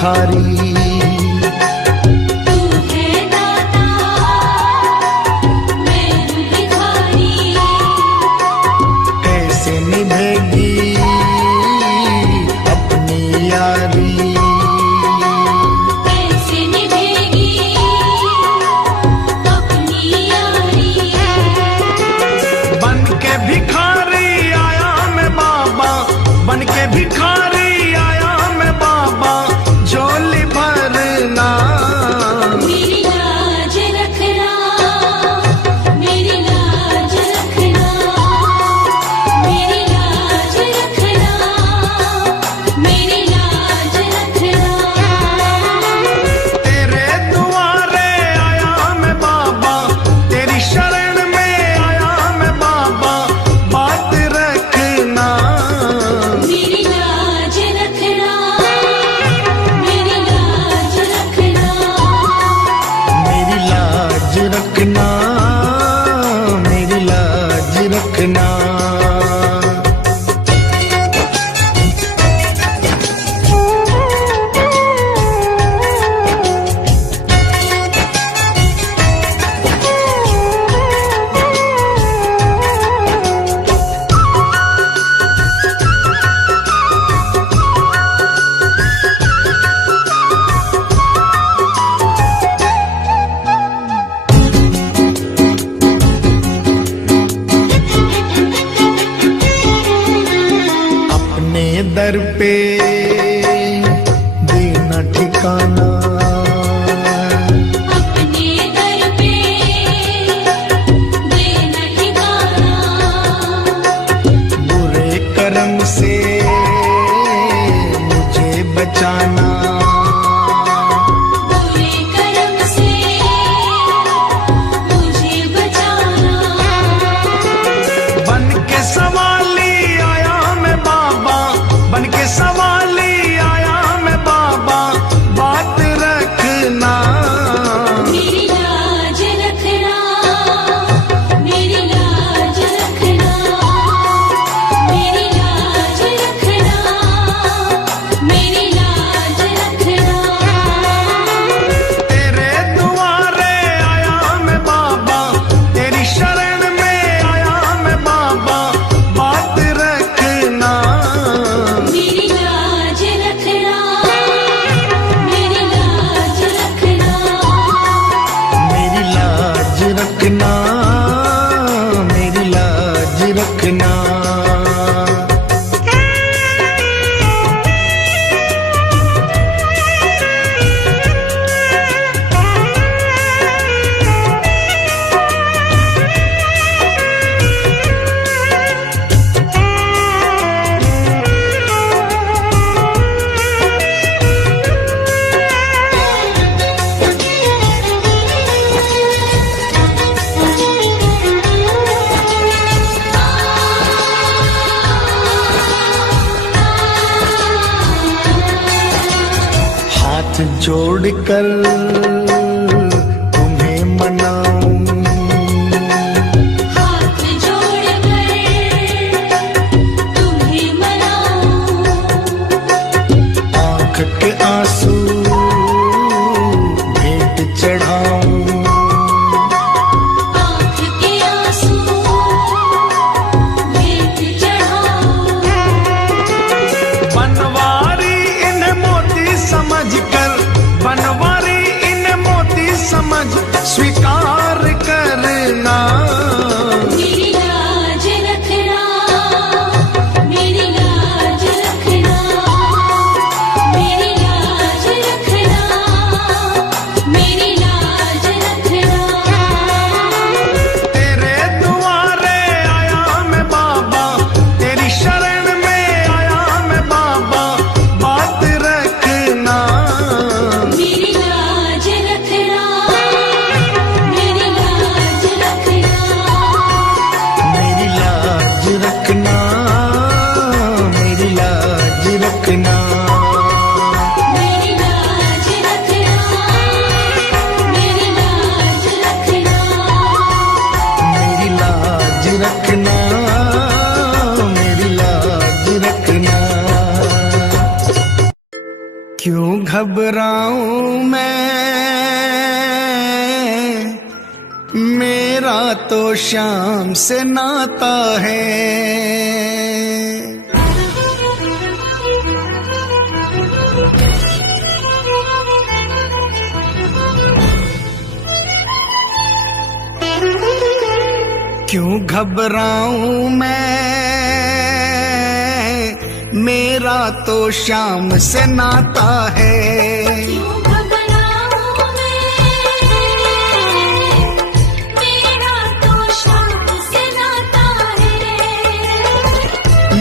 भिखारी। तू है दाता, मैं हूँ भिखारी। कैसे निभेगी अपनी यारी, कैसे निभेगी अपनी यारी। बन के भिखारी आया मैं बाबा, बन के भिखारी आया मैं बाबा, झोली भरना। मेरी लाज रखना, मेरी लाज रखना, मेरी लाज रखना, मेरी लाज रखना। तेरे दुआरे आया मैं बाबा, तेरी शरण में आया मैं बाबा, बात रखना। मेरी लाज रखना, मेरी लाज रखना। मेरी लाज रखना, मेरी लाज रखना। अपने दर पे देना ठिकाना, अपने दर पे देना ठिकाना। बुरे कर्म से मुझे बचाना। बुरे कर्म से मुझे बचाना। बन के सवाली आया मैं बाबा, बन के सवाली आया मैं बाबा, बात रखना। मेरी लाज रखना, मेरी लाज रखना, मेरी लाज रखना, मेरी लाज रखना। तेरे दुआरे आया मैं बाबा, तेरी शरण में आया मैं बाबा, बात रखना। मेरी लाज रखना, मेरी लाज रखना। मेरी लाज रखना, मेरी लाज रखना। हाथ जोड़कर तुम्हें मनाऊं, हाथ जोड़कर तुम्हें मनाऊं। आंख के आंसू भेंट चढ़ाऊं। आँख के आंसू भेंट चढ़ाऊं। बनवारी इन्हें मोती समझकर, बनवारी इन्हें मोती समझ स्वीकार करना। मेरी लाज रखना, मेरी लाज रखना, मेरी लाज क्यों घबराऊं मैं, मेरा तो शाम से नाता है। क्यों घबराऊं मैं, मेरा तो शाम से नाता है। क्यों घबराऊं मैं, मेरा तो शाम से नाता है।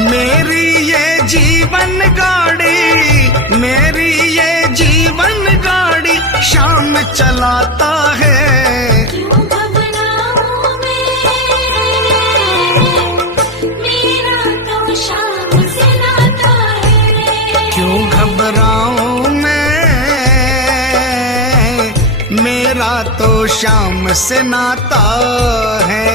मेरी ये जीवन गाड़ी, मेरी ये जीवन गाड़ी शाम चलाता है। क्यों घबराऊं मैं, मेरा तो शाम से नाता है। क्यों घबराऊं मैं, मेरा तो शाम से नाता है।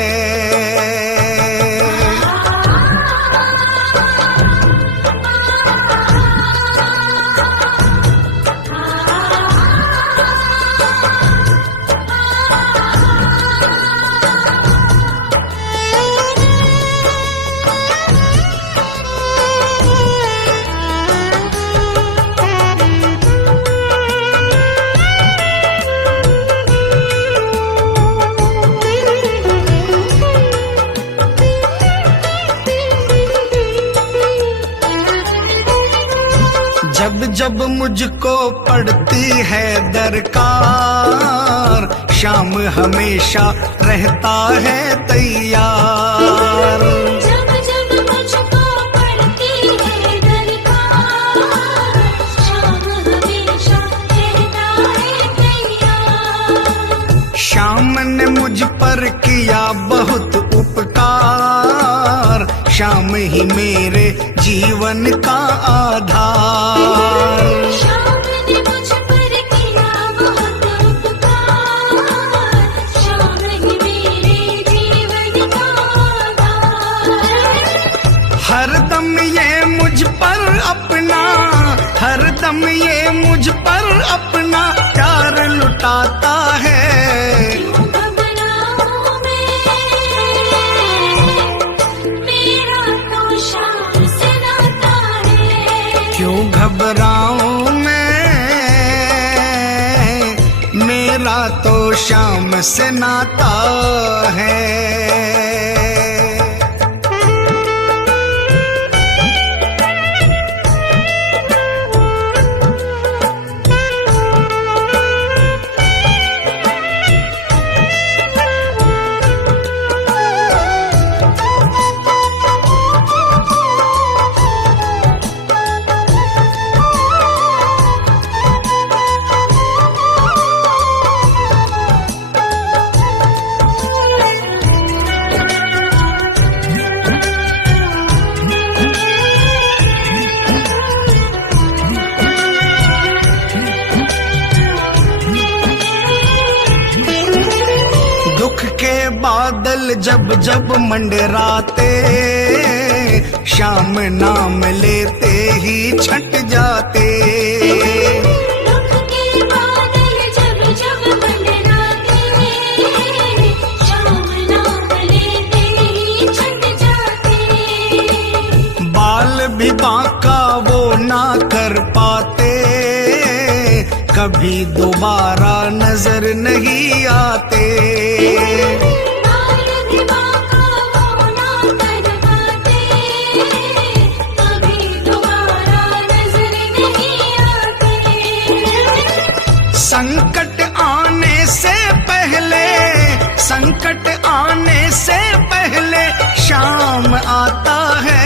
जब जब मुझको पड़ती है दरकार, शाम हमेशा रहता है तैयार। जब जब मुझको पड़ती है दरकार, शाम हमेशा रहता है तैयार। शाम ने मुझ पर किया बहुत उपकार, शाम ही मेरे जीवन का आधार। शाम ने मुझ पर किया बहुत उपकार, शाम ही मेरे जीवन का आधार। हरदम ये मुझ पर अपना, हरदम ये मुझ पर अपना प्यार लुटाता है। क्यों घबराऊं मैं, मेरा तो शाम से नाता है। क्यों घबराऊं मैं, मेरा तो शाम से नाता है। दुख के बादल जब जब मंडराते, शाम नाम लेते ही छट जाते। दुख के बादल जब जब मंडराते, शाम नाम लेते ही छट जाते। बाल भी बांका वो ना कर पाते, कभी दोबारा नजर नहीं आते। बाल भी बांका वो ना कर पाते, कभी दोबारा नजर नहीं आते। संकट आने से पहले, संकट आने से पहले शाम आता है।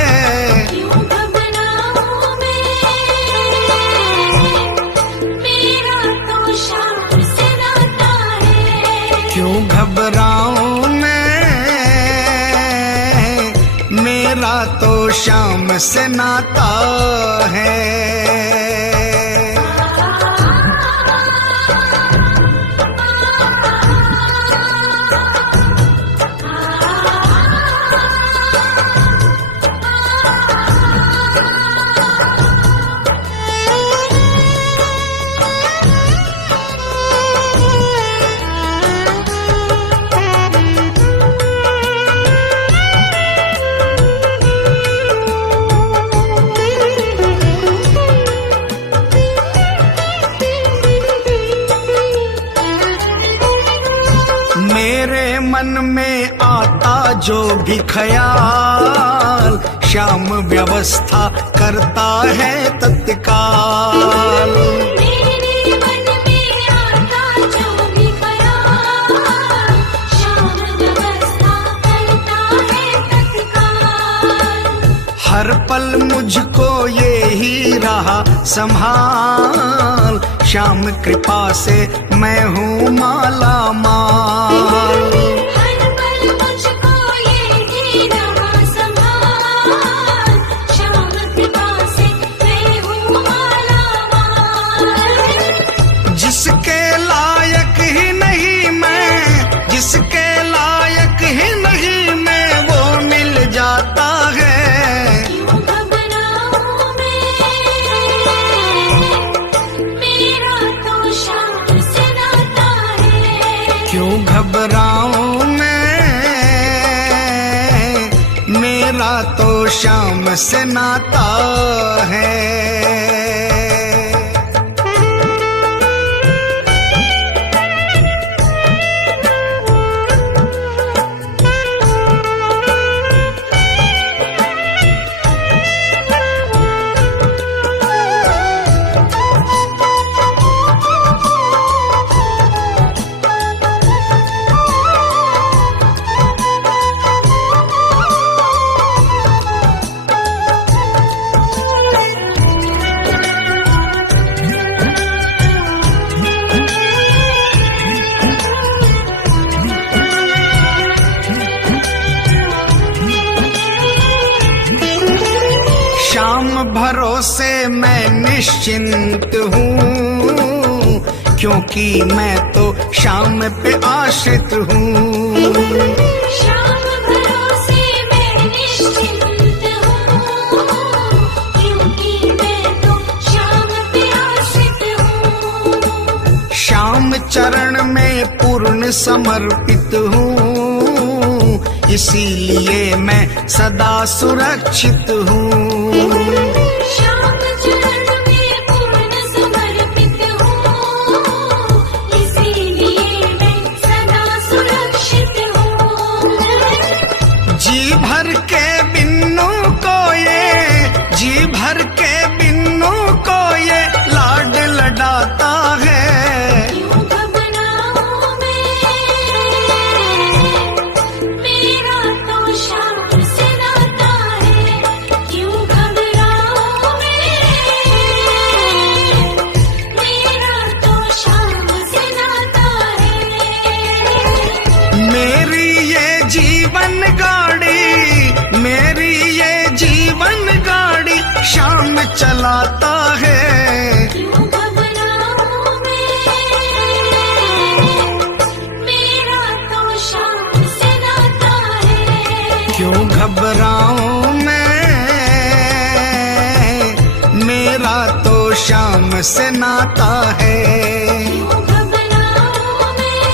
क्यों घबराऊं मैं, मेरा तो शाम से नाता है। क्यों घबराऊं मैं, मेरा तो शाम से नाता है। मन में आता जो भी ख्याल, श्याम व्यवस्था करता है तत्काल। मेरे मन में आता जो भी ख्याल, श्याम व्यवस्था करता है तत्काल। हर पल मुझको ये ही रहा संभाल, श्याम कृपा से मैं हूँ माला माल। हर पल मुझको ये ही रहा संभाल, श्याम कृपा से मैं हूँ माला माल। जिसके लायक ही नहीं मैं, जिसके लायक ही नहीं मैं, वो मिल जाता है। क्यों घबराऊं मैं, मेरा तो श्याम से नाता है। क्यों घबराऊं मैं, मेरा तो श्याम से नाता है। श्याम भरोसे मैं निश्चिंत हूँ, क्योंकि मैं तो श्याम पे आश्रित हूँ। श्याम भरोसे मैं निश्चिंत हूँ, क्योंकि मैं तो श्याम पे आश्रित हूँ। श्याम चरण में पूर्ण समर्पित हूँ, इसीलिए मैं सदा सुरक्षित हूँ। श्याम चरण में पूर्ण समर्पित हूँ, इसीलिए मैं सदा सुरक्षित हूँ। जी भर के बिन्नू को ये, जी भर के बिन्नू को ये लाड लडाता है। क्यों घबराऊं मैं, मेरा तो श्याम से नाता है। क्यों घबराऊं मैं, मेरा तो श्याम से नाता है। मेरी ये जीवन गाड़ी, मेरी ये जीवन गाड़ी श्याम चलाता है। क्यों घबराऊं मैं, मेरा तो श्याम से नाता है। क्यों घबराऊं मैं, मेरा तो श्याम से नाता है। क्यों घबराऊं मैं,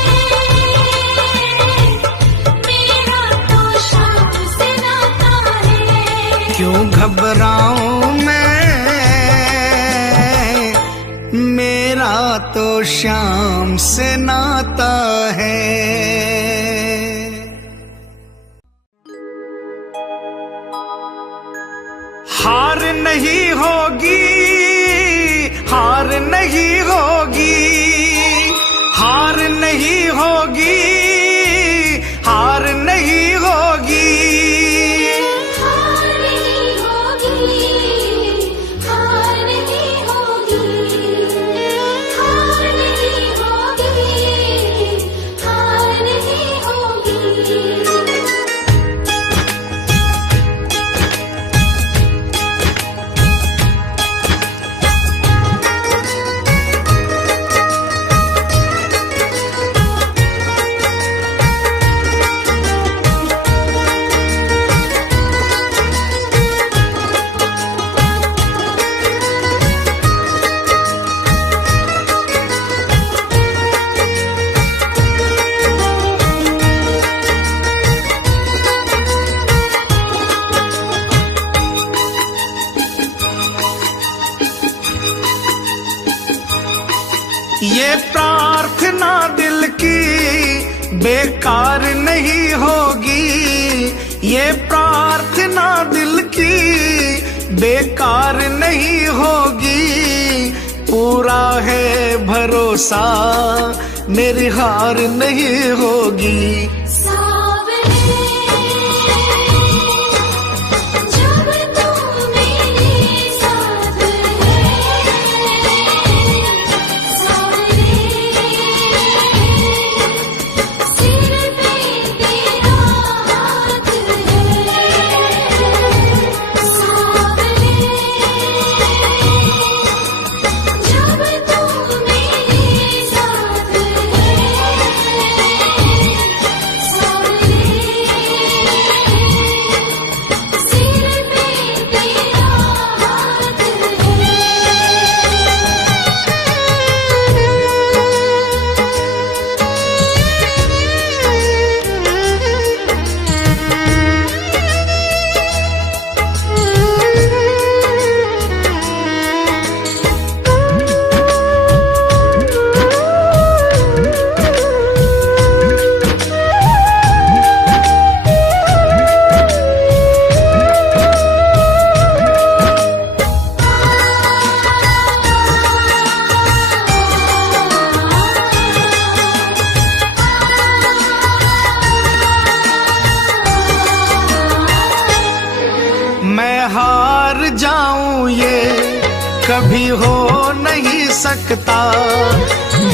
मेरा तो श्याम से नाता है। क्यों घबराऊं मैं, मेरा तो श्याम से नाता है। हार नहीं होगी, हार नहीं होगी, हार नहीं होगी, हार नहीं होगी। हार नहीं होगी, हार नहीं होगी, हार नहीं होगी, हार नहीं होगी। ये प्रार्थना दिल की बेकार नहीं होगी, ये प्रार्थना दिल की बेकार नहीं होगी। पूरा है भरोसा, मेरी हार नहीं होगी। सावरे जब तू मेरे साथ है, सावरे सिर पे तेरा हाथ है, सावरे जब तू मेरे साथ है, सावरे सिर पे तेरा हाथ है। मैं हार जाऊं ये कभी हो नहीं सकता।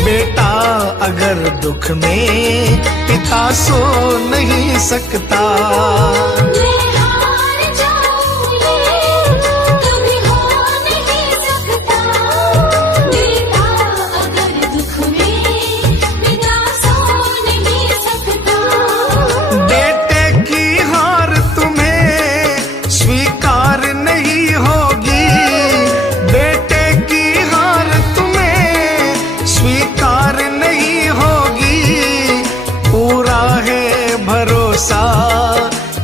बेटा अगर दुख में पिता सो नहीं सकता। मैं हार जाऊं ये कभी हो नहीं सकता। बेटा अगर दुख में पिता सो नहीं सकता। बेटे की हार तुम्हें स्वीकार नहीं होगी। बेटे की हार तुम्हें स्वीकार नहीं होगी। पूरा है भरोसा,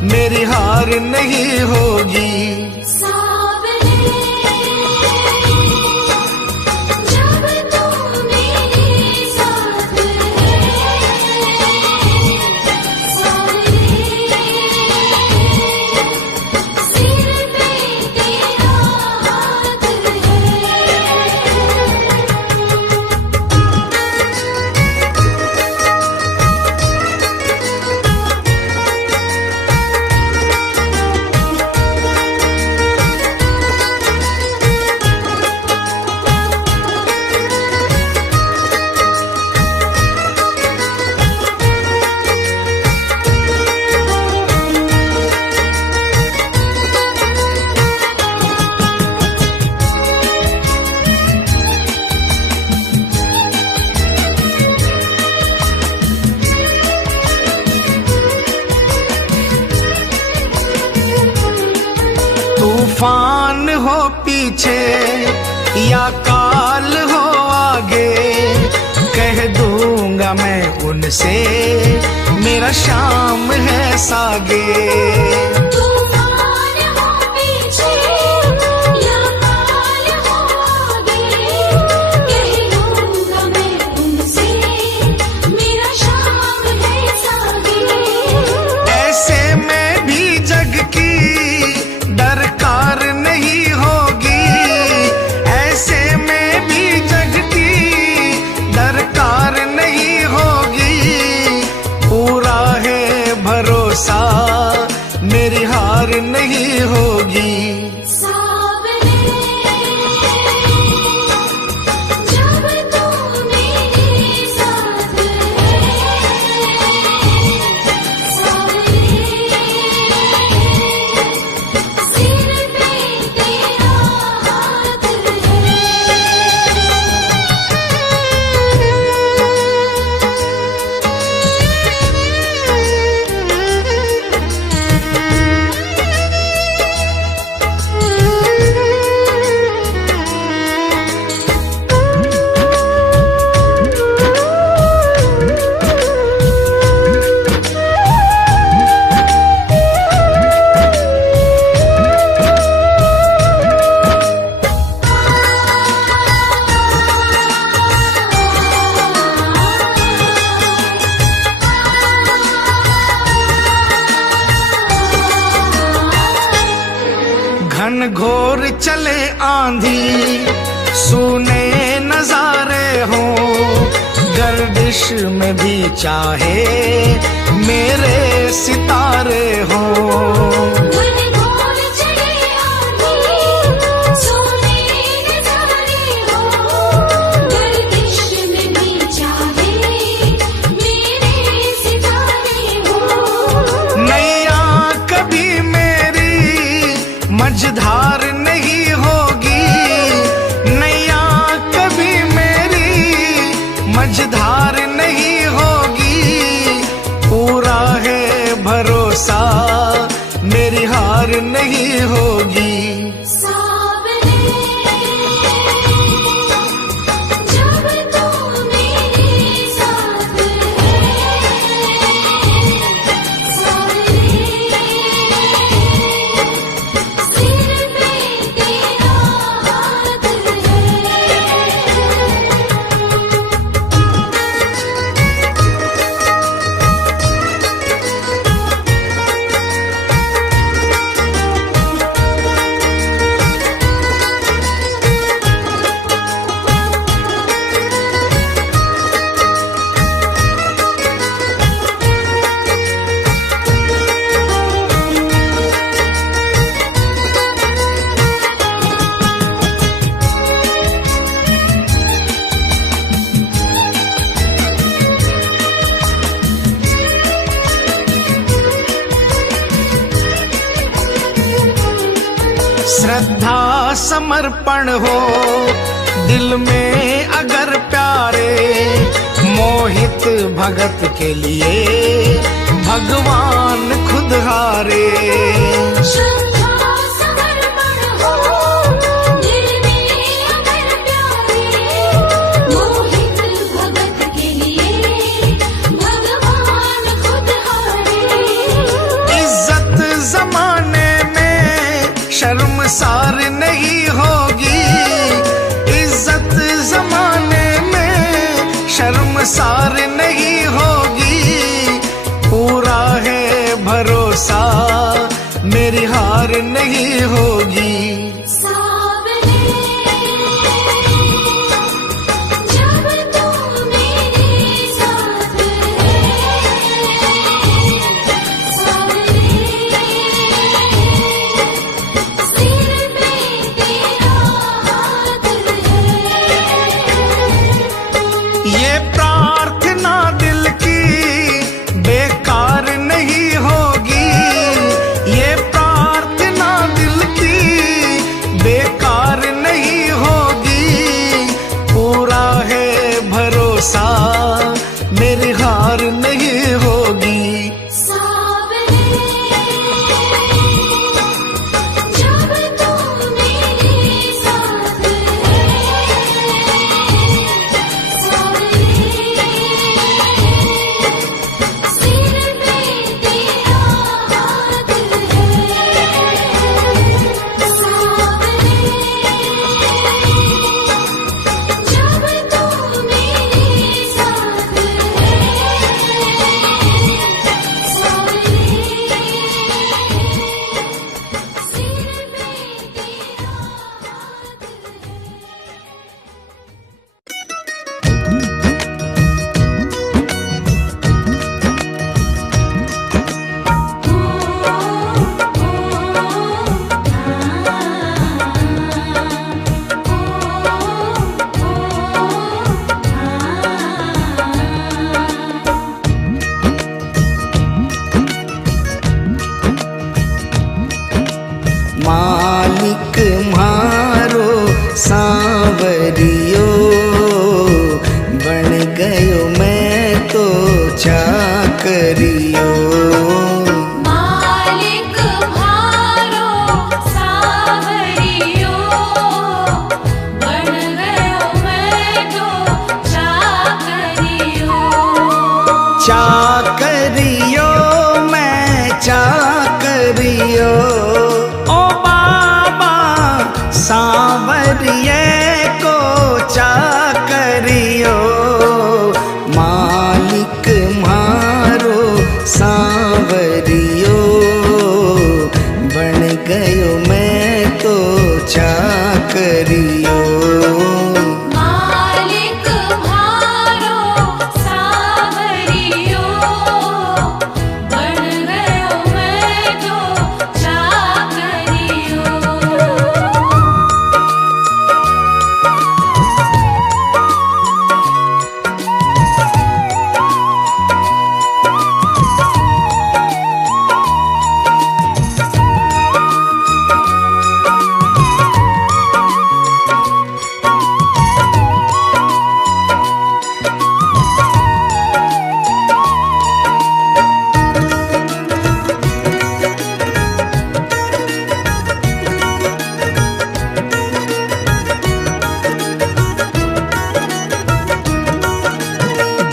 मेरी हार नहीं होगी। सावरे जब तू मेरे साथ है, सावरे सिर पे तेरा हाथ है। तूफान हो पीछे या काल हो आगे, कह दूंगा मैं उनसे मेरा शाम है सागे। तूफान हो पीछे या काल हो आगे, कह दूंगा मैं उनसे मेरा शाम है सागे। ऐसे में भी जग की दरकार नहीं होगी। ऐसे में भी जग की दरकार नहीं होगी। पूरा है भरोसा, मेरी हार आंधी सुने नजारे हो, गर्दिश में भी चाहे मेरे सितारे हो। घनघोर चढ़े आंधी सोने नजारे हो, गर्दिश में भी चाहे मेरे सितारे हो। नैया कभी मेरी मझधार नहीं होगी, नैया कभी मेरी मझधार नहीं होगी, पूरा है भरोसा मेरी हार नहीं होगी। सावरे जब तू मेरे साथ है, सावरे सिर पे तेरा हाथ है। श्रद्धा समर्पण हो दिल में अगर प्यारे, मोहित भगत के लिए भगवान खुद हारे। श्रद्धा समर्पण हो दिल में अगर प्यारे, मोहित भगत के लिए भगवान खुद हारे। इज्जत जमाने में शर्मसार नहीं होगी, इज्जत जमाने में शर्मसार नहीं होगी, पूरा है भरोसा मेरी हार नहीं होगी। सावरे जब तू मेरे साथ है, सावरे सिर पे तेरा हाथ है। ये प्रार्थना दिल की बेकार नहीं होगी, ये प्रार्थना दिल की बेकार नहीं होगी, पूरा है भरोसा मेरी हार नहीं होगी। सावरे जब तू मेरे साथ है, सावरे सिर पे तेरा हाथ है। सावरे जब तू मेरे साथ है, सावरे सिर पे तेरा हाथ है। मालिक मारो सांवरियो, बन गयो मैं तो चाकरियो। मालिक भारो सावरियो, बन गयो मैं तो चाकरियो। चाकरियो मैं चाकरियो, ओ बाबा सांवरिये को चाकरियो। मालिक मारो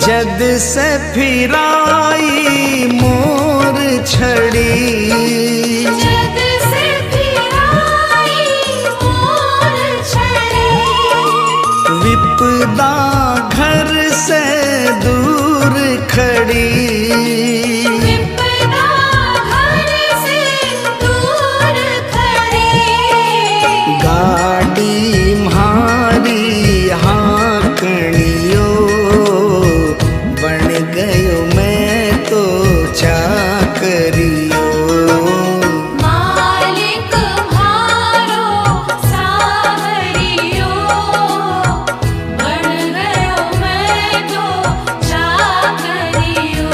जद से फिराई मोर छड़ी, जद से फिराई मोर छड़ी, विपदा घर से दूर खड़ी, विपदा घर से दूर खड़ी, गाड़ी म्हारी हाँकणियो, बन गयो मैं तो चाकरियो। मालिक म्हारो सावरियो, बन गयो मैं तो चाकरियो।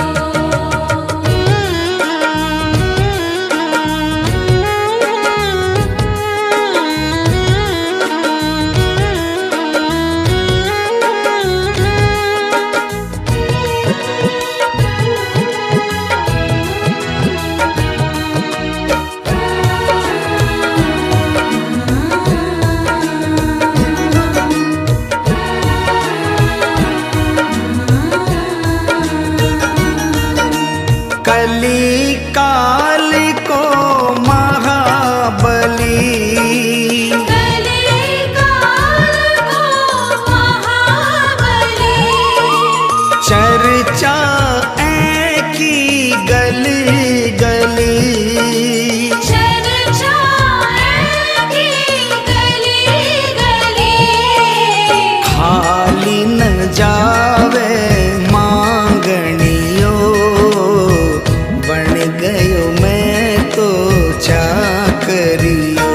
कली काल को महाबली, कली काल को महाबली, चर्चा की गली गली, चर्चा की गली गली, खाली न जावे मांगणियो, बन गयो मैं तो चाकरियो।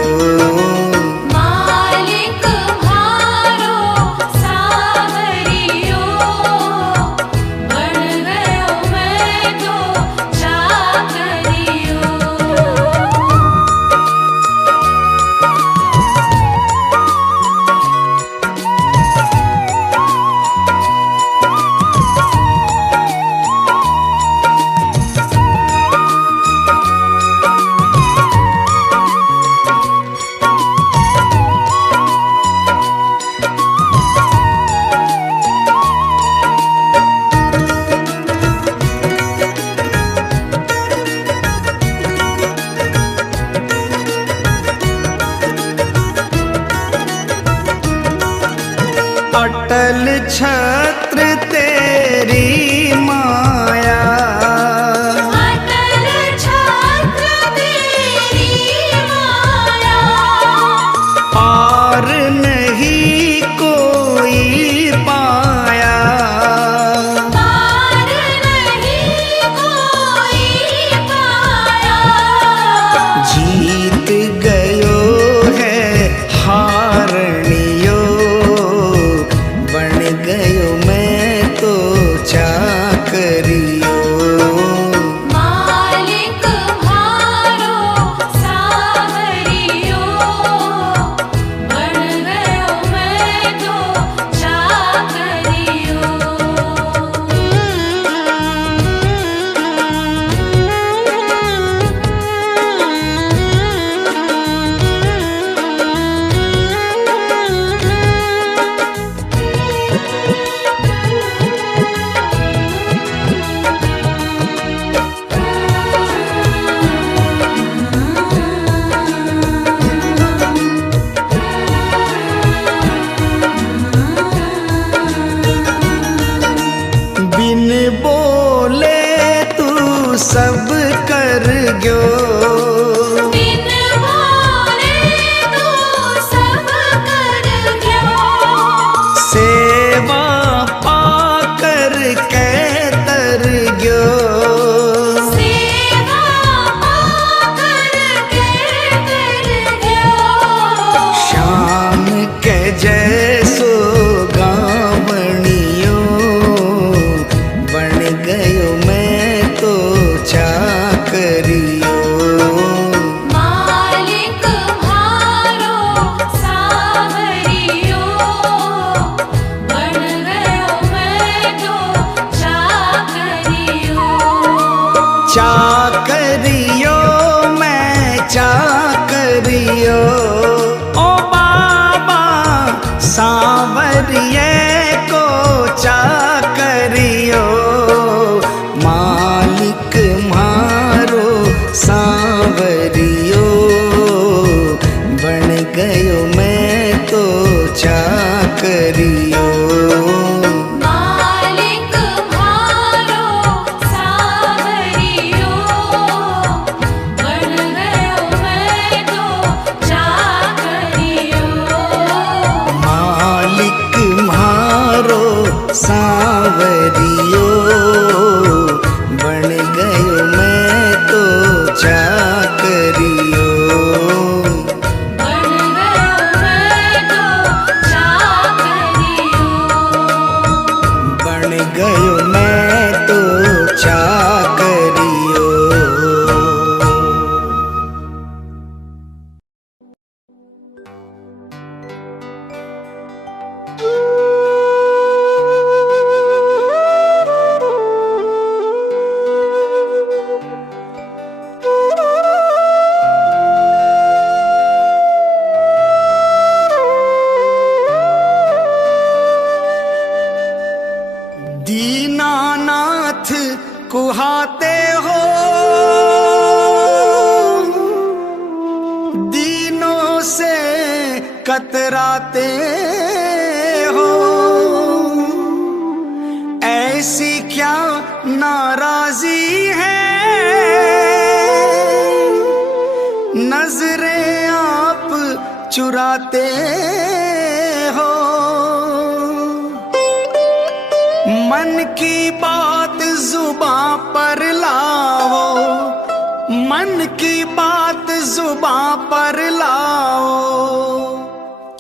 मालिक म्हारो सावरियो, बन गयो मैं तो चाकरियो। अटल छत्र तेरी माया, अटल छत्र तेरी माया, पार नहीं कोई पाया, पार नहीं कोई पाया, जीत गयो है हारनियो, बन गयो मैं तो चाकर करियो। मालिक म्हारो सावरियो, बन गयो मैं तो चाकरियो। मालिक म्हारो सांवरियो, बन गयो मैं तो चाकरियो। बन गयो मैं तो चाकरियो। बन गयो मैं तो चाकरियो। दीनानाथ कुहाते हो, दीनों से कतराते हो। ऐसी क्या नाराजी है, नजरें आप चुराते हो। मन की बात जुबां पर लाओ, मन की बात जुबां पर लाओ।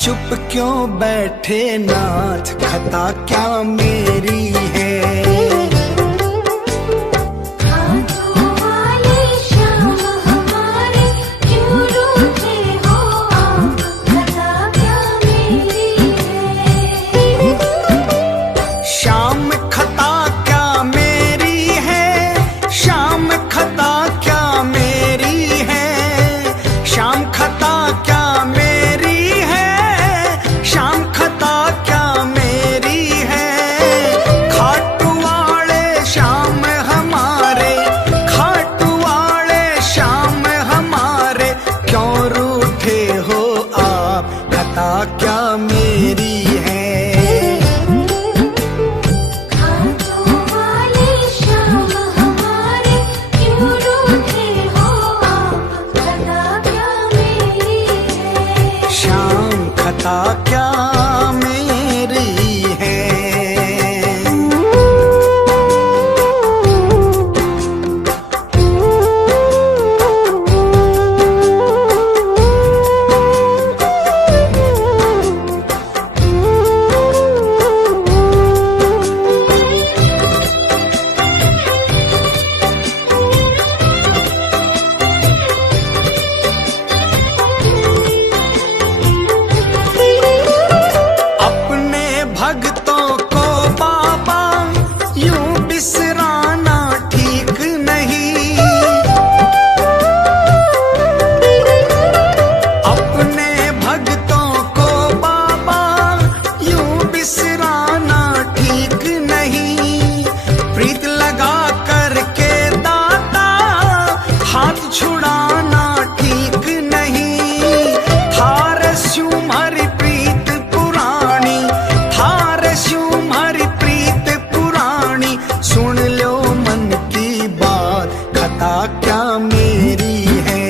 चुप क्यों बैठे नाथ, खता क्या मेरी है। हाथों वाले श्याम हमारे, क्यों रूठे हो आप, खता क्या मेरी है। शाम खता क्या मेरी है, शाम खता क्या मेरी है। शाम खता क्या मेरी है, शाम खता क्या मेरी है। खाटू वाले श्याम हमारे, खाटू वाले श्याम हमारे, क्यों रूठे हो आप, खता क्या मेरी है। हाथों वाले श्याम हमारे, क्यों रूठे हो आप, खता क्या मेरी है। शाम खता क्या मेरी है। अपने भक्तों को बाबा यूं बिसराना ठीक नहीं। अपने भक्तों को बाबा यूं बिसराना ठीक नहीं। प्रीत लगा करके दाता हाथ छुड़ाना ठीक नहीं। थार तुम्हारी प्रीत पुरानी, थार तुम्हारी प्रीत पुरानी। सुन लो मन की बात, खता क्या मेरी है।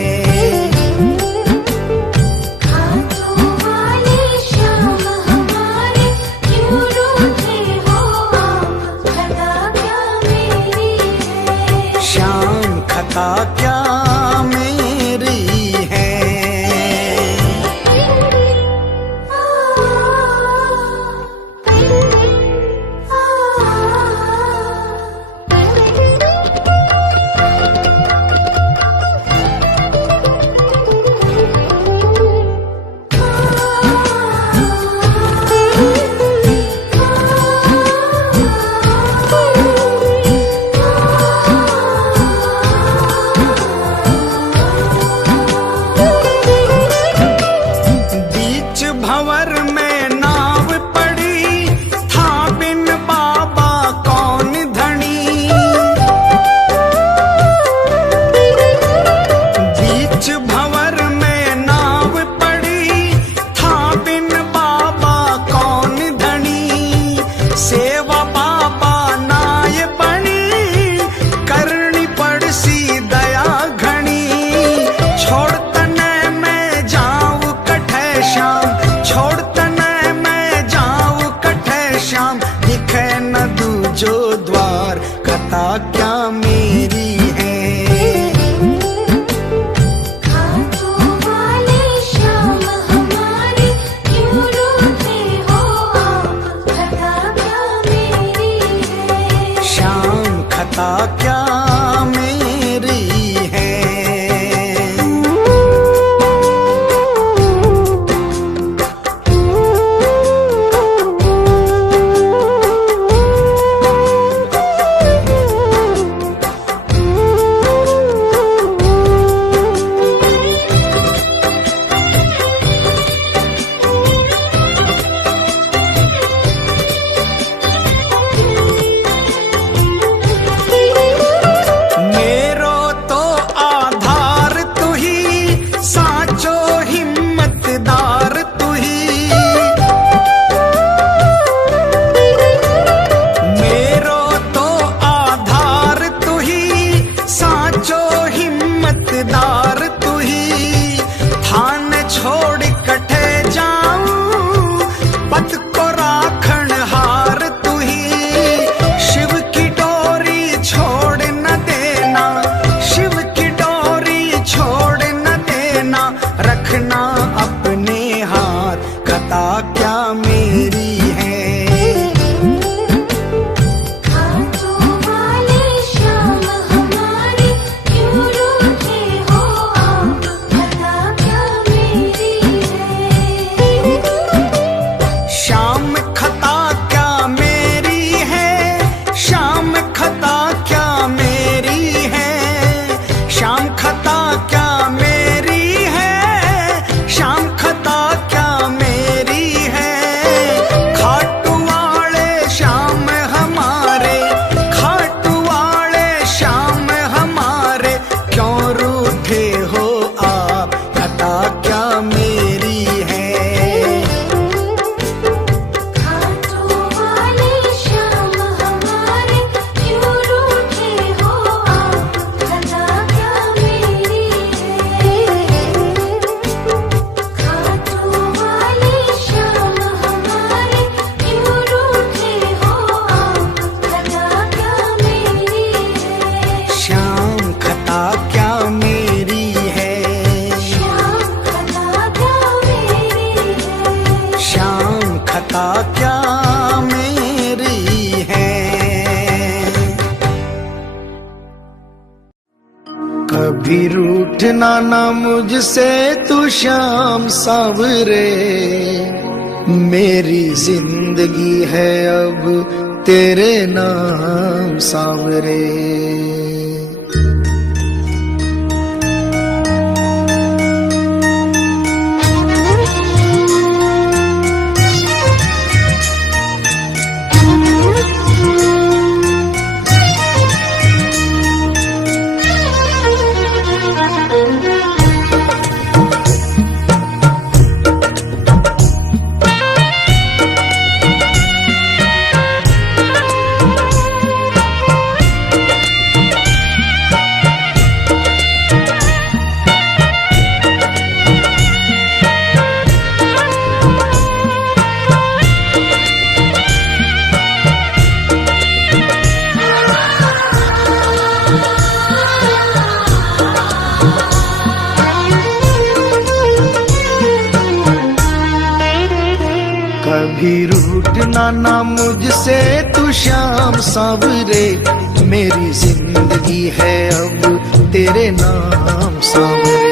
हाथों वाले श्याम हमारे, क्यों रूठे हो आप, खता क्या मेरी है। शाम खता क्या मेरी है। खता क्या मेरी है। खाटू वाले श्याम हमारे क्यों रूठे हो आप, खता क्या मेरी है। श्याम खता क्या मेरी है। रखना अपने हाथ, खता क्या मेरी है। खाटू वाले श्याम हमारे क्यों रूठे हो आप, खता क्या मेरी है। श्याम खता क्या मेरी है, श्याम खता क्या मेरी है। श्याम खता क्या मेरी है, श्याम खता क्या मेरी है। खाटू वाले श्याम हमारे, खाटू वाले श्याम हमारे क्यों रूठे हो आप, खता क्या मेरी है। खाटू वाले श्याम हमारे क्यों रूठे हो आप, खता क्या मेरी है। खाटू वाले श्याम हमारे क्यों रूठे हो आप, खता क्या मेरी है। श्याम खता क्या मेरी है। श्याम खता क्या मेरी है। श्याम खता क्या मेरी है। कभी रूठना ना मुझसे तू श्याम सावरे, मेरी जिंदगी है अब तेरे नाम सावरे। कभी रूठना ना मुझसे तू श्याम सावरे, मेरी जिंदगी है अब तेरे नाम सावरे।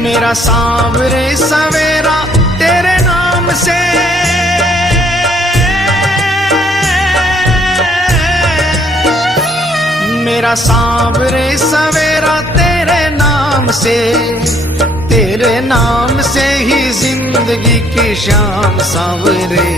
मेरा सांवरे सवेरा तेरे नाम से, मेरा सांवरे सवेरा तेरे नाम से, तेरे नाम से ही जिंदगी की शाम सांवरे।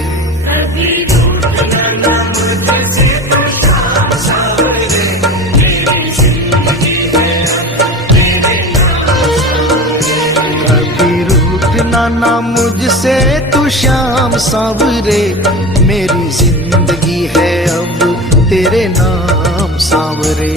कभी रूठना ना मुझसे तू श्याम सांवरे, मेरी जिंदगी है अब तेरे नाम सांवरे।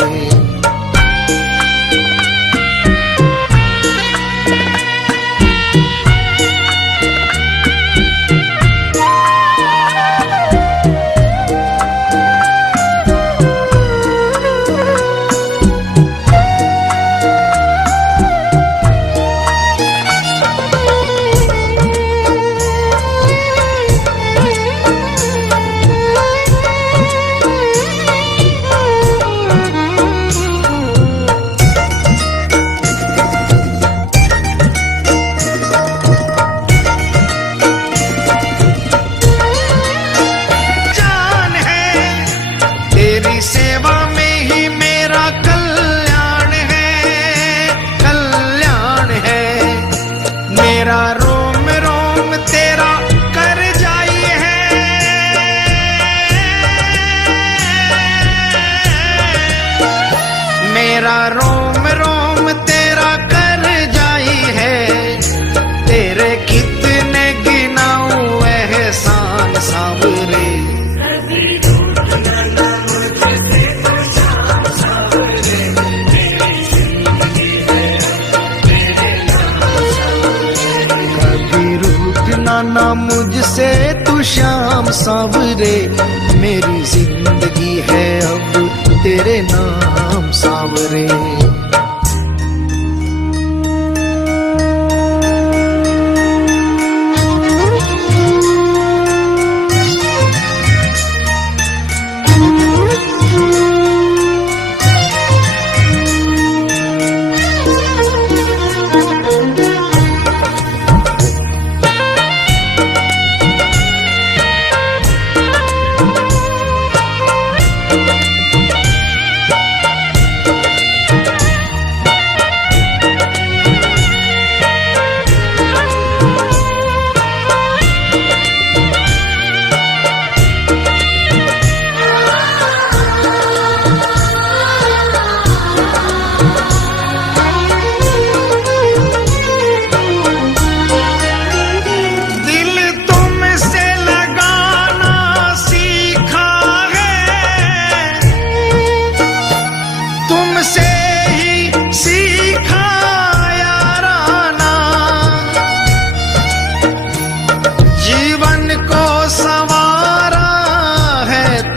मेरा रोम रोम तेरा कर जाई है, तेरे कितने गिनाऊं एहसान सांवरे। कभी रूठना ना मुझसे तू श्याम सांवरे, मेरी जिंदगी है अब तेरे नाम सांवरे।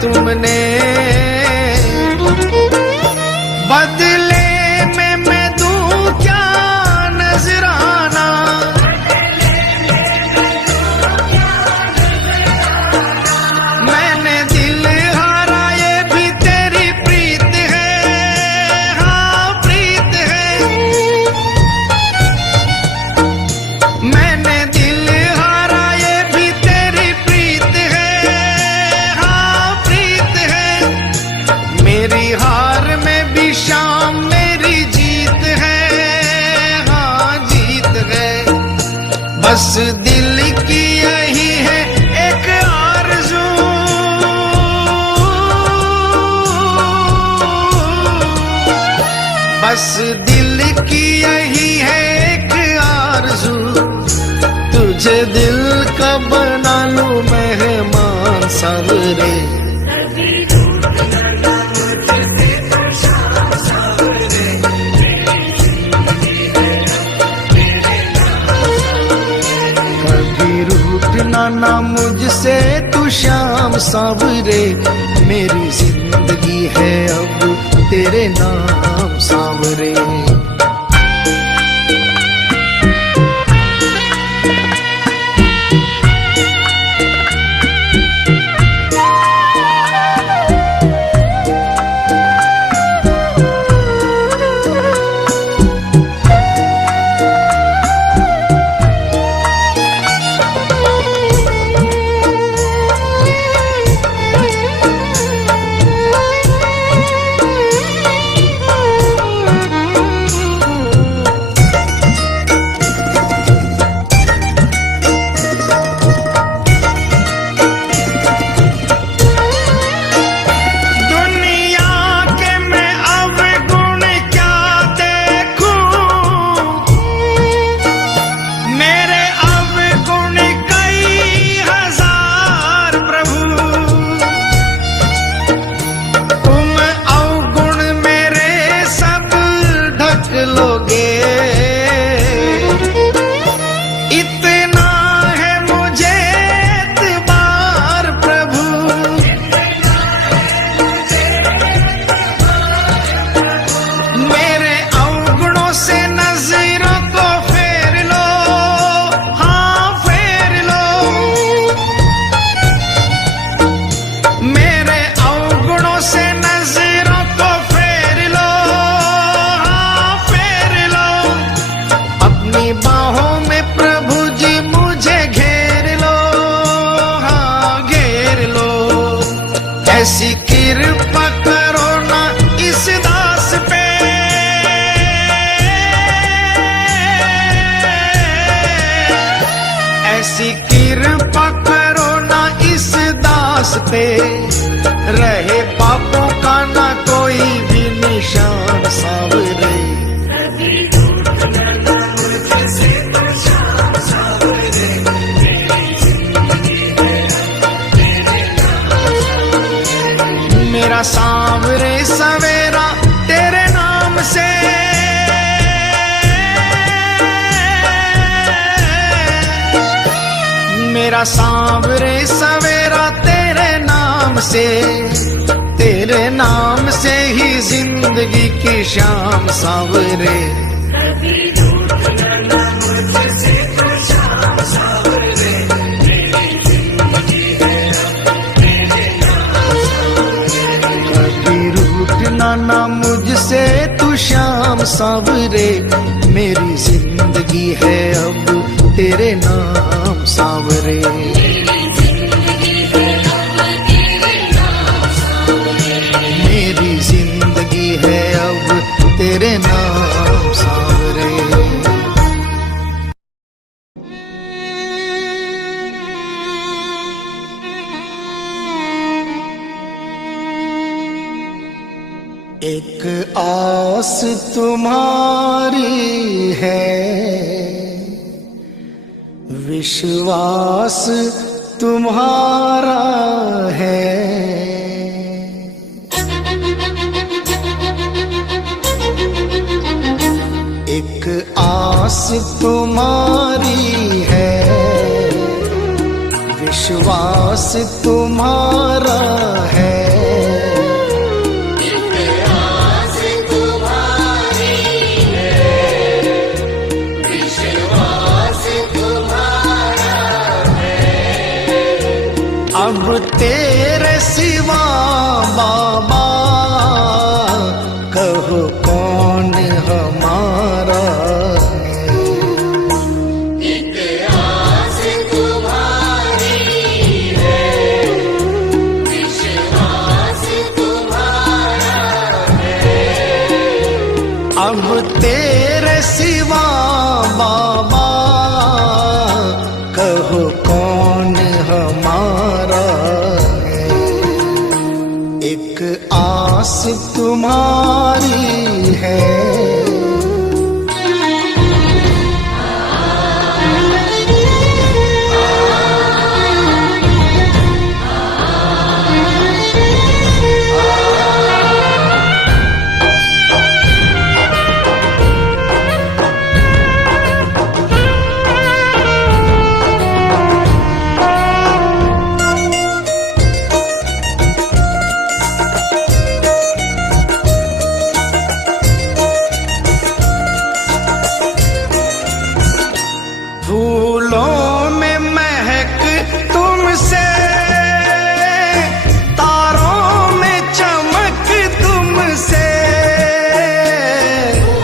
तुमने बदले में मैं दूं क्या नजराना, मैंने दिल हारा ये भी तेरी प्रीत है, हाँ प्रीत है। मैंने दिल हारा ये भी तेरी प्रीत है, मेरी हार में भी शाम मेरी जीत है, हाँ जीत है। बस दिल की यही है एक आरज़ू, बस दिल की यही है एक आरज़ू, तुझे दिल का बना लूं मेहमान सांवरे। रूठना ना मुझसे तू श्याम सांवरे, मेरी जिंदगी है अब तेरे नाम सांवरे। ऐसी कृपा करो ना इस दास पे, ऐसी कृपा करो ना इस दास पे, रहे पापों का ना कोई भी निशान सा मेरा सांवरे सवेरा तेरे नाम से ही जिंदगी की शाम सांवरे। कभी रूठना ना मुझसे तू शाम सांवरे, मेरी जिंदगी है अब तेरे नाम सांवरे। मेरी जिंदगी है अब तेरे नाम सांवरे। एक आस तुम्हारी है, विश्वास तुम्हारा है। एक आस तुम्हारी है, विश्वास तुम्हारा है। अब तेरे सिवा बाबा कहो कौन हमारा है। एक आस तुम्हारी है, विश्वास तुम्हारा है। अब तेरे सिवा बाबा कहो कौन हमारा है। एक आस तुम्हारी है। फूलों में महक तुमसे, तारों में चमक तुमसे।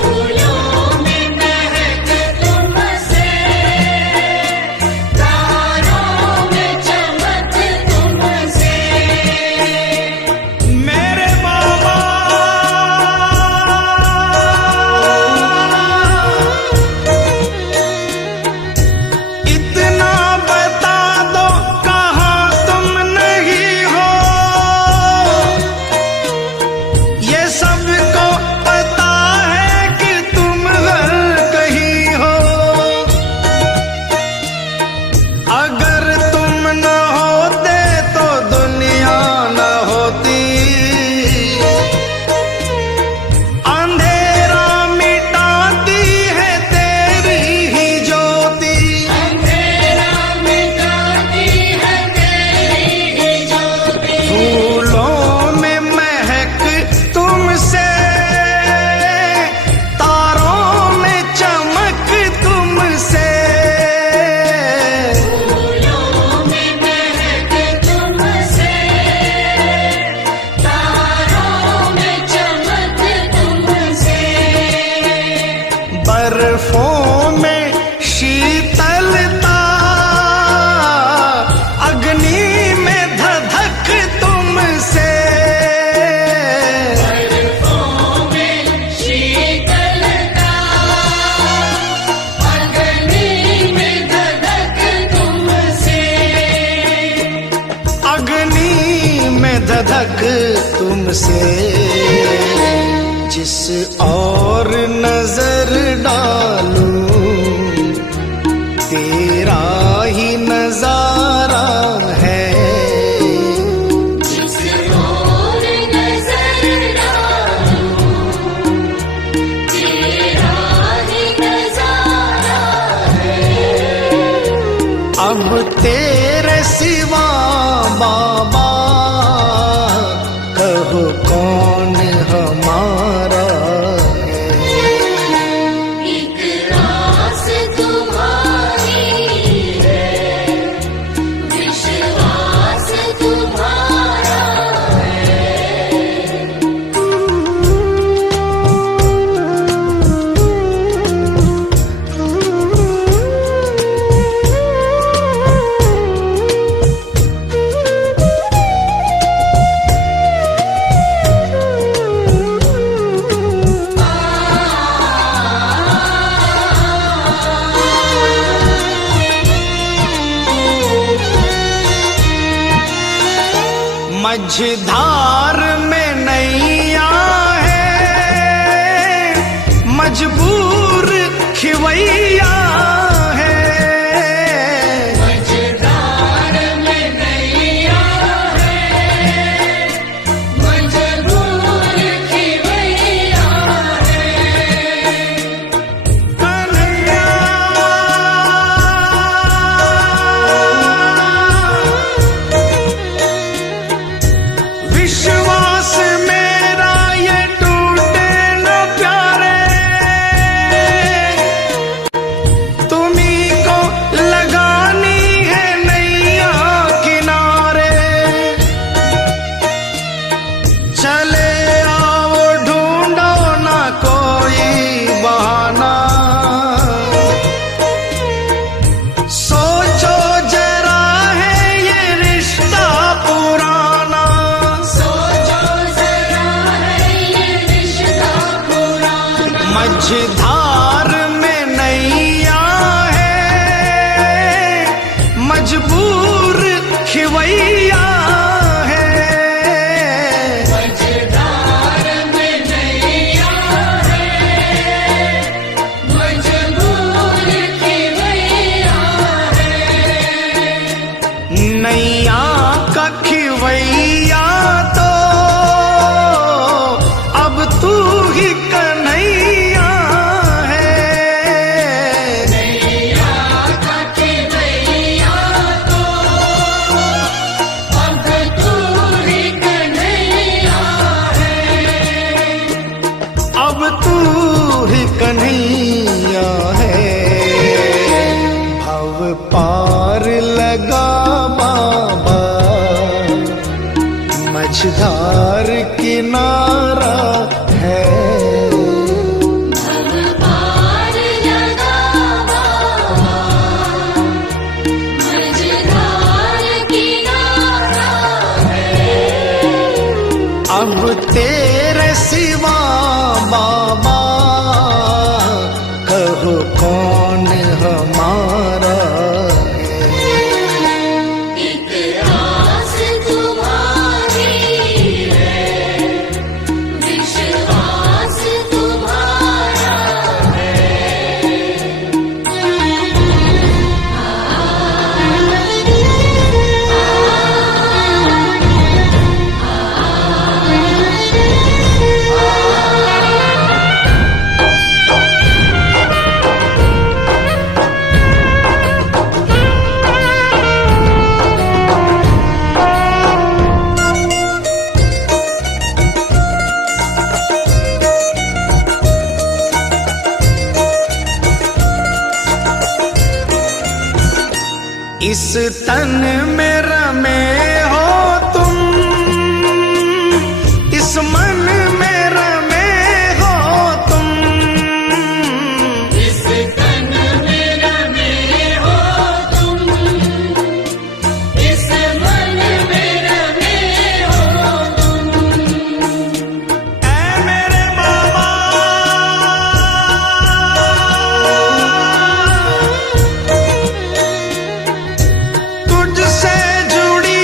फूलों में महक तुमसे, तारों में चमक तुमसे। मेरे बाबा इतना बता दो कहाँ तुम नहीं हो, ये सबको पता है कि तुम हर कहीं हो। अगर तुम न होते तो दुनिया न होती, अंधेरा मिटाती है तेरी ही ज्योति। अंधेरा मिटाती है तेरी ही ज्योति। फूलों में महक तुमसे, तारों में चमक तुमसे। फूलों में महक तुमसे, तारों में चमक तुमसे। बर्फों में शीतलता, अग्नि में धधक तुमसे। बर्फों में शीतलता, अग्नि में धधक तुमसे। अग्नि में धधक तुमसे। जिस और नजर डालूं तेरा ही नजारा है। जिस ओर नजर डालूं, तेरा ही नजारा है। अब तेरे मझधार में नैया है, मजबूर खिवैया है। मझधार में नैया है, मजबूर खिवैया है। कन्हैया विश्वास मेरा ये टूटे न प्यारे, तुम्ही को लगानी है नैया किनारे। चले आओ ढूंढो ना कोई बहाना, सोचो जरा है ये रिश्ता पुराना। सोचो जरा है ये रिश्ता पुराना। मझधार में नैया है, मजबूर खिवैया है। मझधार में नैया है, मजबूर खिवैया है। नैया का खिवैया तो अब तू ही कन्हैया है। नैया का खिवैया तो अब तू ही कन्हैया है। अब तू ही कन्हैया है। भव पार लगा बाबा, मझधार किनारा है। भव पार लगा बाबा, मझधार किनारा है। अब तेरे सिवा बाबा, कहो कौन हमारा है। एक आस तुम्हारी है, विश्वास तुम्हारा इस तन में रमे हो तुम, इस मन में रमे हो तुम। इस तन में रमे हो तुम, इस मन में रमे हो तुम। ऐ मेरे बाबा, तुझसे जुड़ी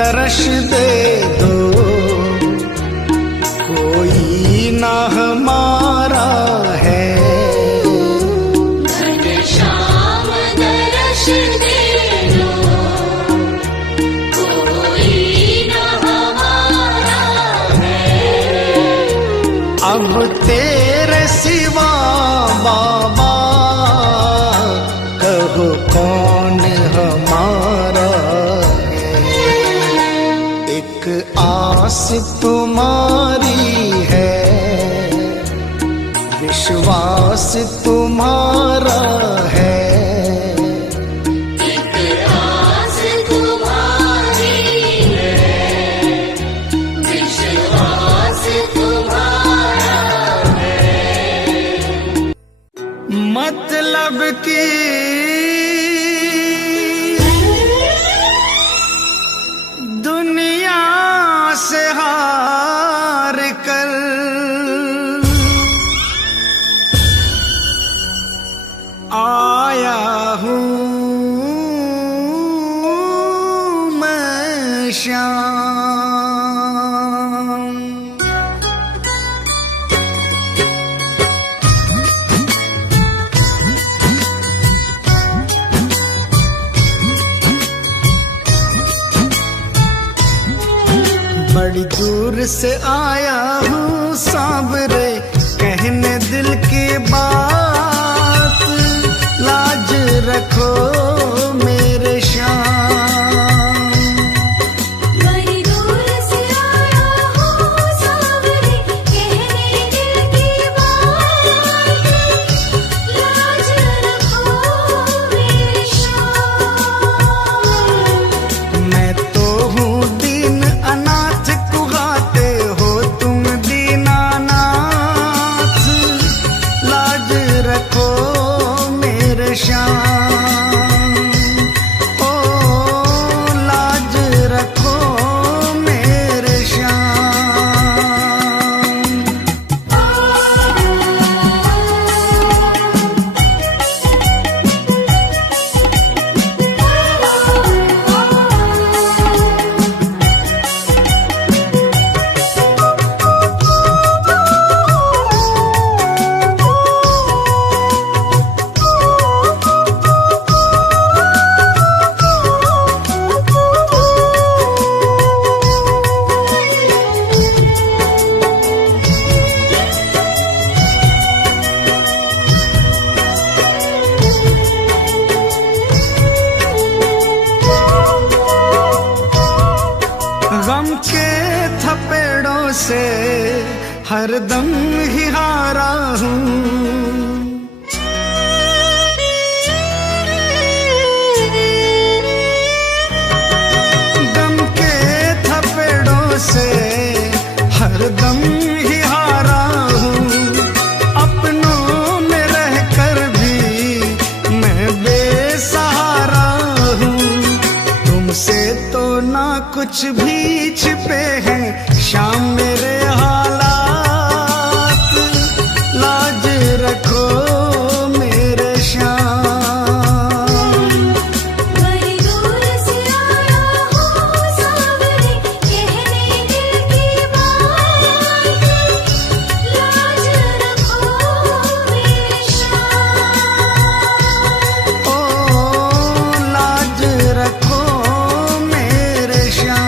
दर्श दे दो, कोई ना हमारा है। घनश्याम दर्श दे दो, कोई न हमारा है। अब तेरे सिवा बाबा कहो कौन हमारा है। एक आस तुम्हारी है, विश्वास तुम्हारा है। एक आस तुम्हारी है, विश्वास तुम्हारा है। मतलब की दुनिया से हार कर आया हूँ मैं श्याम। बड़ी दूर से आया हूँ सांवरे, कहने दिल की बात, लाज रखो मेरे श्याम। बड़ी दूर से आया हूँ सांवरे, कहने दिल की बात, लाज रखो मेरे श्याम। मैं तो हूँ दीन अनाथ, कुहाते हो तुम दीनानाथ, लाज रखो मेरे श्याम। ओ लाज रखो मेरे श्याम। गम के थपेड़ों से हरदम ही हारा हूँ। गम के थपेड़ों से हरदम ही हारा हूँ। अपनों में रहकर भी मैं बेसहारा हूँ। तुमसे तो ना कुछ भी छिपे हैं शाम मेरे हालात, लाज रखो मेरे श्याम। बड़ी दूर से आया हूँ सांवरे, कहने दिल की बात, लाज रखो मेरे श्याम। ओ लाज रखो मेरे श्याम।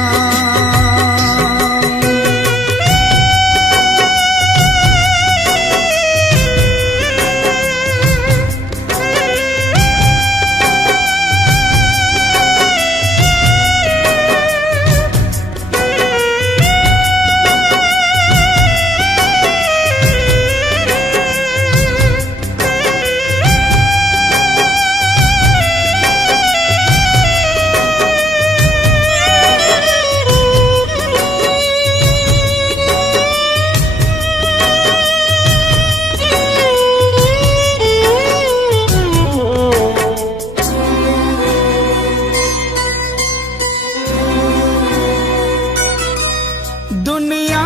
दुनिया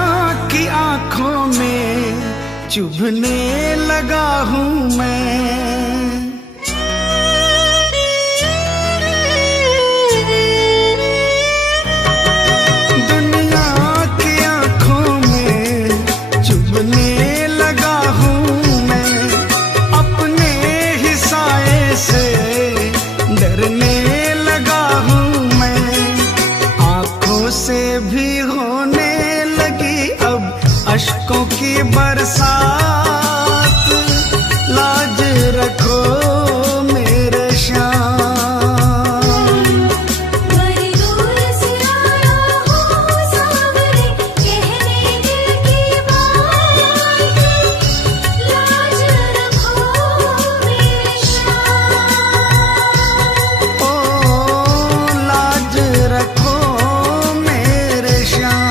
की आंखों में चुभने लगा हूँ मैं। बरसात, लाज रखो मेरे श्याम। बड़ी दूर से आया हूँ सावरे, कहने दिल की बात, लाज रखो मेरे श्याम। ओ लाज रखो मेरे श्याम।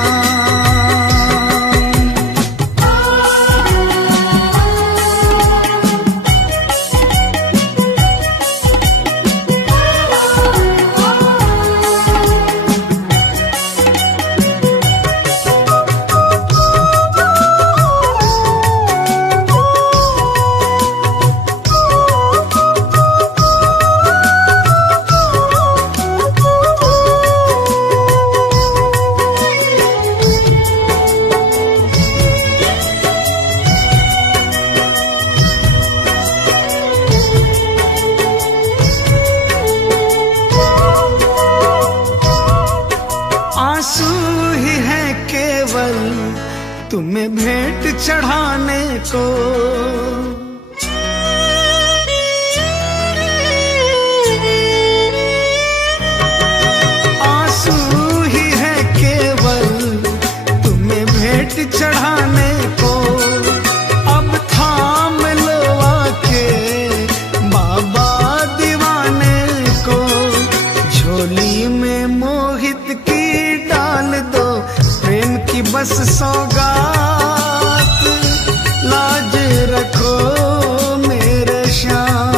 आंसू ही है केवल तुम्हें भेंट चढ़ाने को, आंसू ही है केवल तुम्हें भेंट चढ़ाने को। अब थाम लो आके बाबा दीवाने को, झोली में मोहित की डाल दो प्रेम की बस सौगात, लाज रखो मेरे श्याम।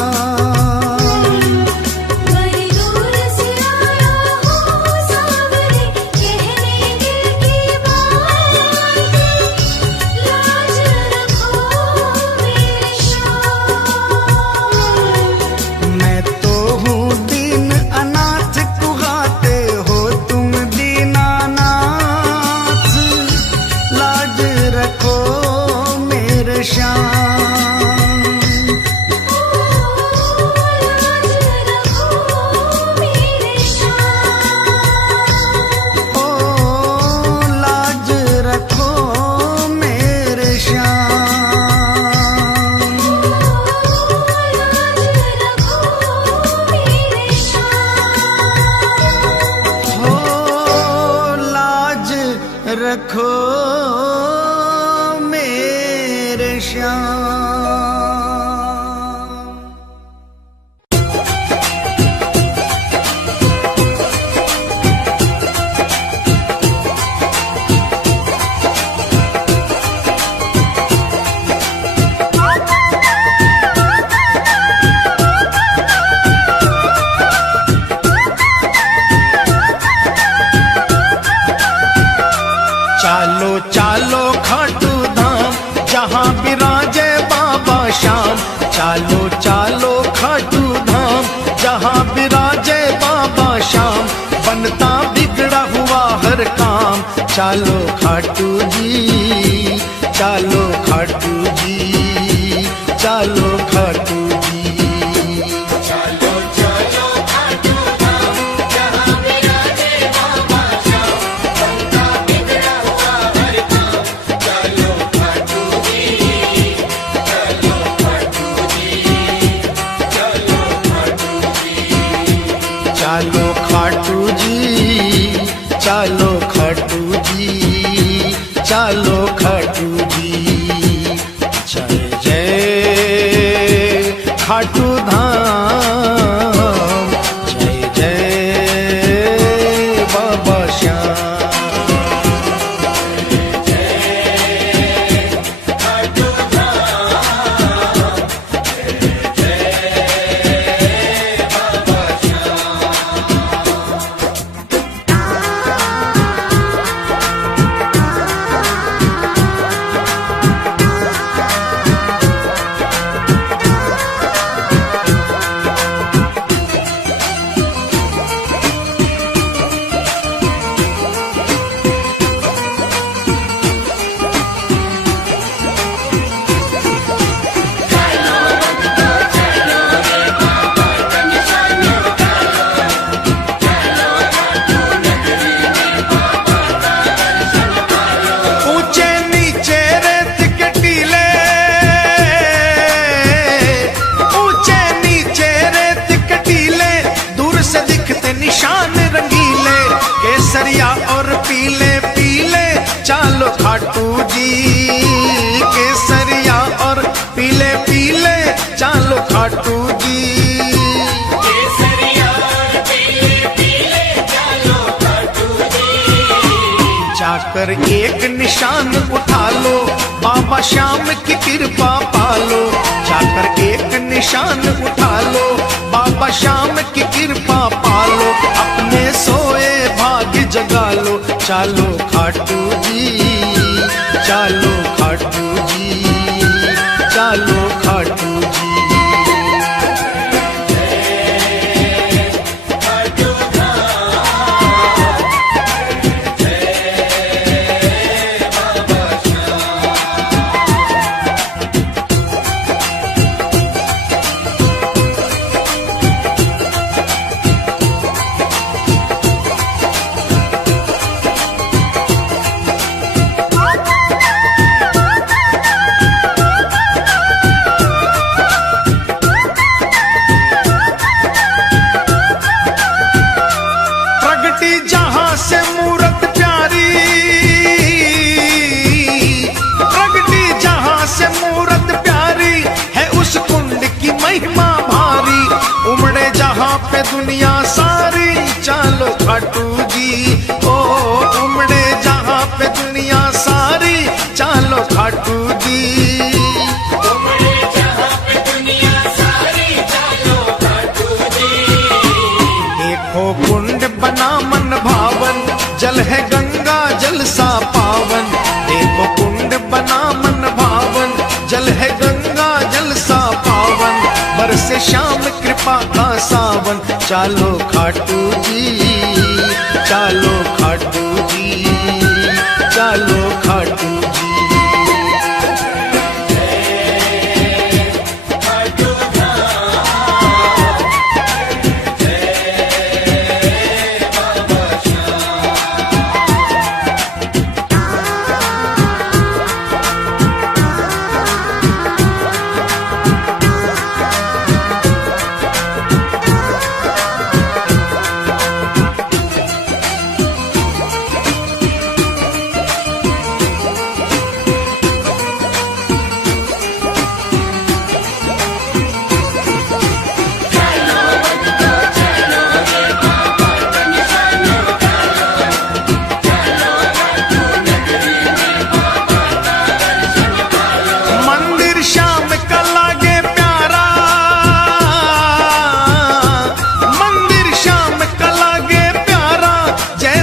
बड़ी दूर से आया हूँ सावरे, कहने दिल की बात, लाज रखो मेरे श्याम। मैं तो हूँ दीन अनाथ, कुगाते हो तुम दीनानाथ, लाज रखो मेरे श्याम। लाज रखो मेरे श्याम। ओ लाज रखो मेरे श्याम। चालो चालो खाटू धाम, जहाँ विराजे बाबा श्याम। चालो चालो खाटू धाम, जहाँ विराजे बाबा श्याम। बनता बिगड़ा हुआ हर काम, चालो खाटू जी, चालो खाटू जी, चालो खाटू जी। चालो खाटू जी, चालो खाटू जी, चालो खाटू जी। जय जय खाटू धाम, जय जय बाबा श्याम। से निशान रंगीले, केसरिया और पीले पीले चालो खाटू जी, केसरिया और पीले पीले चालो खाटू जी। केसरिया और पीले पीले चालो खाटू जी। जाकर एक निशान उठा लो, बाबा श्याम की कृपा पालो। जाकर एक निशान उठा लो, बाबा श्याम की कृपा पालो। अपने सोए भाग्य जगा लो, चालो खाटू जी, चालो खाटू जी, चालो खाटू जी। पे दुनिया सारी चालो खाटू जी, ओ उमड़े जहां पे दुनिया सारी चालो खाटू जी। उमड़े जहां पे दुनिया सारी चालो खाटू जी। देखो कुंड बना मन भावन, जल है गंगा जल सा पावन। देखो कुंड बना मन भावन, जल है गंगा जल सा पावन। बरसे श्याम कृपा का सावन, चालो खाटू जी, चालो खाटू जी, चालो खाटू जी।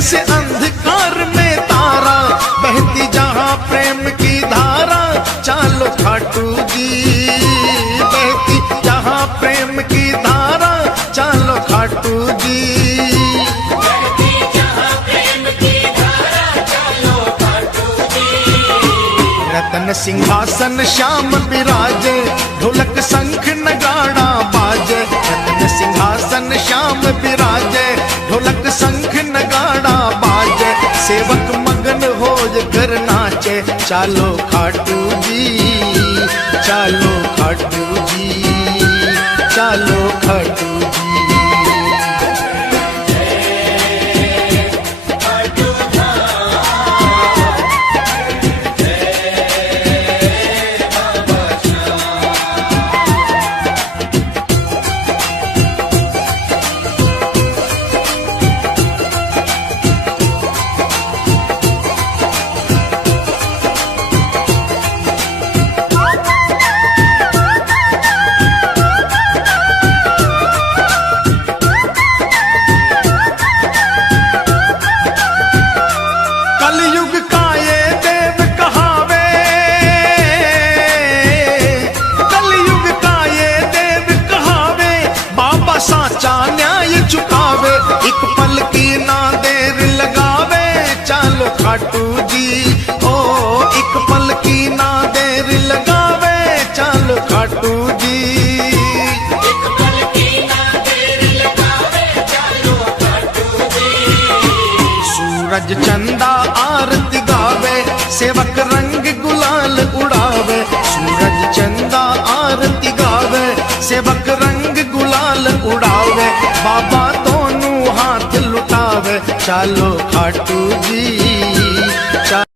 से अंधकार में तारा, बहती जहां प्रेम की धारा, चालो खाटू जी, बहती जहां प्रेम की धारा, चालो खाटू जी। बहती जहां प्रेम की धारा, चालो खाटू जी। रतन सिंहासन श्याम विराजे, ढोलक शंख नगाड़ा बाजे। रतन सिंहासन श्याम विराजे, ढोलक शंख नगाड़ा बाजे। सेवक मगन हो कर नाचे, चालो खाटू जी, चालो खाटू जी, चालो खाटू जी। साचा न्याय चुकावे, एक पल की ना देर लगावे, चालो खाटू जी, ओ एक पल की ना देर लगावे, चालो खाटू जी। एक पल की ना देर लगावे, चालो खाटू जी। सूरज चंदा आरती गावे, सेवक रंग गुलाल उड़ावे। सूरज चंदा आरती गावे, सेवक रंग गुलाल उड़ावे। बाबा दोनों चालो खाटू जी।